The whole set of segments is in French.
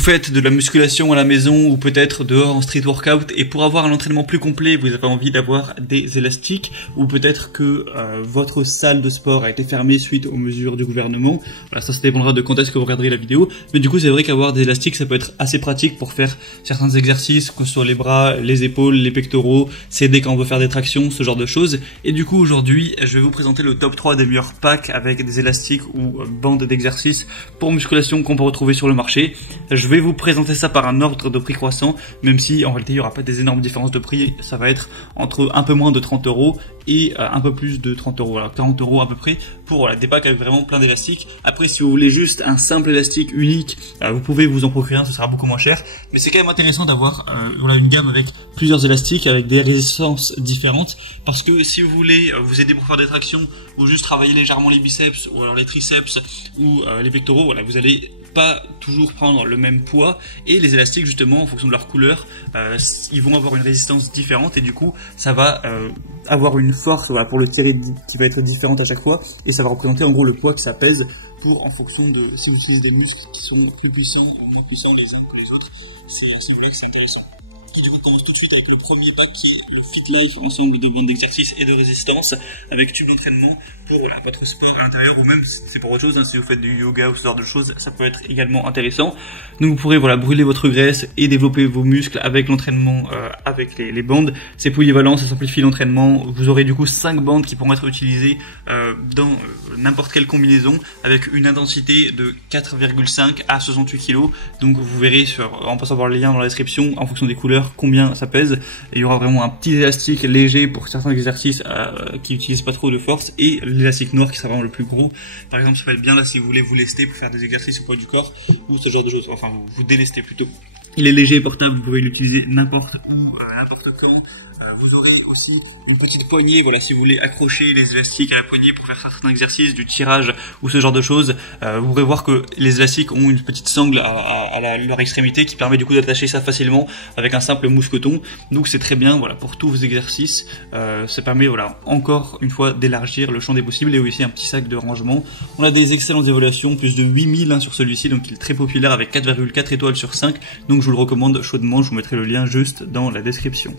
faites de la musculation à la maison ou peut-être dehors en street workout et pour avoir un entraînement plus complet, vous avez envie d'avoir des élastiques ou peut-être que votre salle de sport a été fermée suite aux mesures du gouvernement. Voilà, ça dépendra de quand est-ce que vous regarderez la vidéo. Mais du coup, c'est vrai qu'avoir des élastiques, ça peut être assez pratique pour faire certains exercices, comme sur les bras, les épaules, les pectoraux, s'aider quand on veut faire des tractions, ce genre de choses. Et du coup, aujourd'hui, je vais vous présenter le top 3 des meilleurs packs avec des élastiques ou bandes d'exercice pour musculation qu'on peut retrouver sur le marché. Je vais vous présenter ça par un ordre de prix croissant, même si en réalité il n'y aura pas des énormes différences de prix. Ça va être entre un peu moins de 30 € et un peu plus de 30 €, voilà, 40 € à peu près pour voilà, des packs avec vraiment plein d'élastiques. Après, si vous voulez juste un simple élastique unique, vous pouvez vous en procurer un, ce sera beaucoup moins cher. Mais c'est quand même intéressant d'avoir voilà, une gamme avec plusieurs élastiques, avec des résistances différentes, parce que si vous voulez vous aider pour faire des tractions ou juste travailler légèrement les biceps ou alors les triceps ou les pectoraux, voilà, vous allez pas toujours prendre le même poids et les élastiques justement en fonction de leur couleur ils vont avoir une résistance différente et du coup ça va avoir une force voilà, pour le tirer qui va être différente à chaque fois et ça va représenter en gros le poids que ça pèse pour en fonction de si vous utilisez des muscles qui sont plus puissants ou moins puissants les uns que les autres. C'est vrai que c'est intéressant. Du coup, on commence tout de suite avec le premier pack qui est le Fit Life, ensemble de bandes d'exercice et de résistance avec tube d'entraînement pour voilà, votre sport à l'intérieur ou même c'est pour autre chose, hein, si vous faites du yoga ou ce genre de choses, ça peut être également intéressant. Donc vous pourrez voilà, brûler votre graisse et développer vos muscles avec l'entraînement avec les bandes. C'est polyvalent, ça simplifie l'entraînement. Vous aurez du coup 5 bandes qui pourront être utilisées dans n'importe quelle combinaison avec une intensité de 4,5 à 68 kg. Donc vous verrez en passant par le lien dans la description en fonction des couleurs combien ça pèse. Et il y aura vraiment un petit élastique léger pour certains exercices qui n'utilisent pas trop de force et l'élastique noir qui sera vraiment le plus gros. Par exemple, ça peut être bien là si vous voulez vous lester pour faire des exercices au poids du corps ou ce genre de choses, enfin vous délester plutôt. Il est léger et portable, vous pouvez l'utiliser n'importe où, n'importe quand. Vous aurez aussi une petite poignée, voilà, si vous voulez accrocher les élastiques à la poignée pour faire certains exercices, du tirage ou ce genre de choses. Vous pourrez voir que les élastiques ont une petite sangle à leur extrémité qui permet du coup d'attacher ça facilement avec un simple mousqueton. Donc c'est très bien, voilà, pour tous vos exercices. Ça permet, voilà, encore une fois d'élargir le champ des possibles et aussi un petit sac de rangement. On a des excellentes évaluations, plus de 8000 sur celui-ci, donc il est très populaire avec 4,4 étoiles sur 5. Donc je vous le recommande chaudement, je vous mettrai le lien juste dans la description.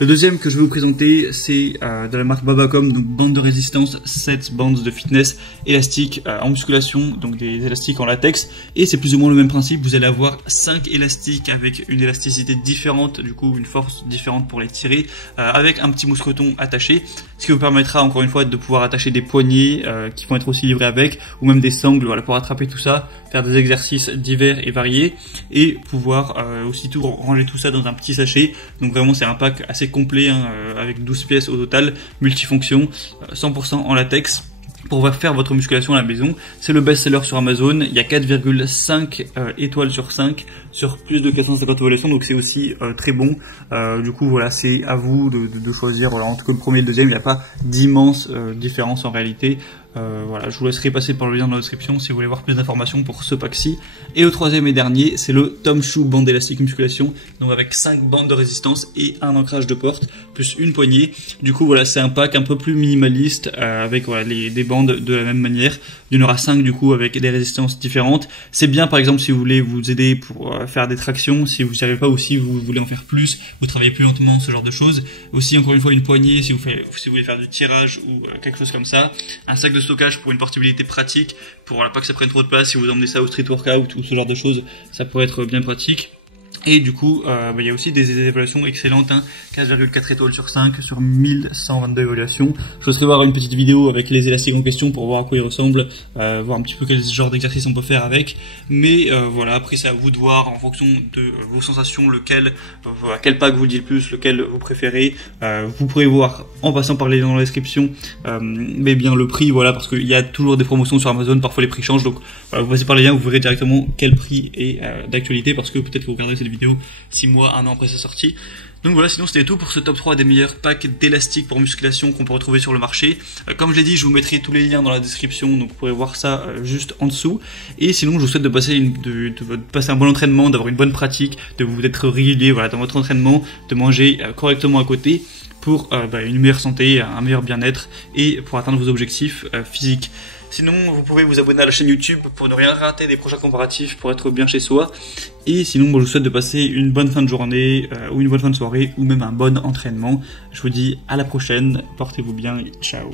Le deuxième que je vais vous présenter, c'est de la marque Babacom, donc bande de résistance, 7 bandes de fitness élastiques en musculation, donc des élastiques en latex. Et c'est plus ou moins le même principe, vous allez avoir 5 élastiques avec une élasticité différente, du coup une force différente pour les tirer, avec un petit mousqueton attaché, ce qui vous permettra encore une fois de pouvoir attacher des poignées qui vont être aussi livrées avec, ou même des sangles voilà, pour attraper tout ça, faire des exercices divers et variés, et pouvoir aussi tout ranger tout ça dans un petit sachet. Donc vraiment c'est un pack assez complet hein, avec 12 pièces au total, multifonction, 100% en latex pour faire votre musculation à la maison. C'est le best-seller sur Amazon, il y a 4,5 étoiles sur 5 sur plus de 450 évaluations, donc c'est aussi très bon. Du coup voilà, c'est à vous de choisir, voilà, entre le premier et le deuxième, il n'y a pas d'immenses différences en réalité. Voilà, je vous laisserai passer par le lien dans la description si vous voulez voir plus d'informations pour ce pack-ci. Et le troisième et dernier, c'est le Tom Shoe bande élastique musculation, donc avec 5 bandes de résistance et un ancrage de porte, plus une poignée. Du coup voilà, c'est un pack un peu plus minimaliste, avec voilà, des bandes de la même manière. Il y en aura 5 du coup avec des résistances différentes. C'est bien par exemple si vous voulez vous aider pour faire des tractions, si vous n'y arrivez pas ou si vous voulez en faire plus, vous travaillez plus lentement, ce genre de choses. Aussi encore une fois une poignée si vous voulez faire du tirage ou quelque chose comme ça. Un sac de stockage pour une portabilité pratique, pour voilà, pas que ça prenne trop de place. Si vous emmenez ça au street workout ou ce genre de choses, ça pourrait être bien pratique. Et du coup, il y a aussi des évaluations excellentes, hein, 4,4 étoiles sur 5 sur 1122 évaluations. Je vous voir une petite vidéo avec les élastiques en question pour voir à quoi ils ressemblent, voir un petit peu quel genre d'exercice on peut faire avec. Mais voilà, après c'est à vous de voir en fonction de vos sensations, voilà, quel pack vous dit le plus, lequel vous préférez. Vous pourrez voir en passant par les liens dans la description, mais bien le prix, voilà, parce qu'il y a toujours des promotions sur Amazon, parfois les prix changent, donc voilà, vous passez par les liens, vous verrez directement quel prix est d'actualité, parce que peut-être que vous regarderez cette vidéo 6 mois, 1 an après sa sortie. Donc voilà, sinon c'était tout pour ce top 3 des meilleurs packs d'élastiques pour musculation qu'on peut retrouver sur le marché. Comme je l'ai dit, je vous mettrai tous les liens dans la description, donc vous pourrez voir ça juste en dessous. Et sinon, je vous souhaite de passer un bon entraînement, d'avoir une bonne pratique, d'être régulier voilà, dans votre entraînement, de manger correctement à côté pour une meilleure santé, un meilleur bien-être et pour atteindre vos objectifs physiques. Sinon, vous pouvez vous abonner à la chaîne YouTube pour ne rien rater des prochains comparatifs, pour être bien chez soi. Et sinon, moi, je vous souhaite de passer une bonne fin de journée, ou une bonne fin de soirée, ou même un bon entraînement. Je vous dis à la prochaine, portez-vous bien et ciao.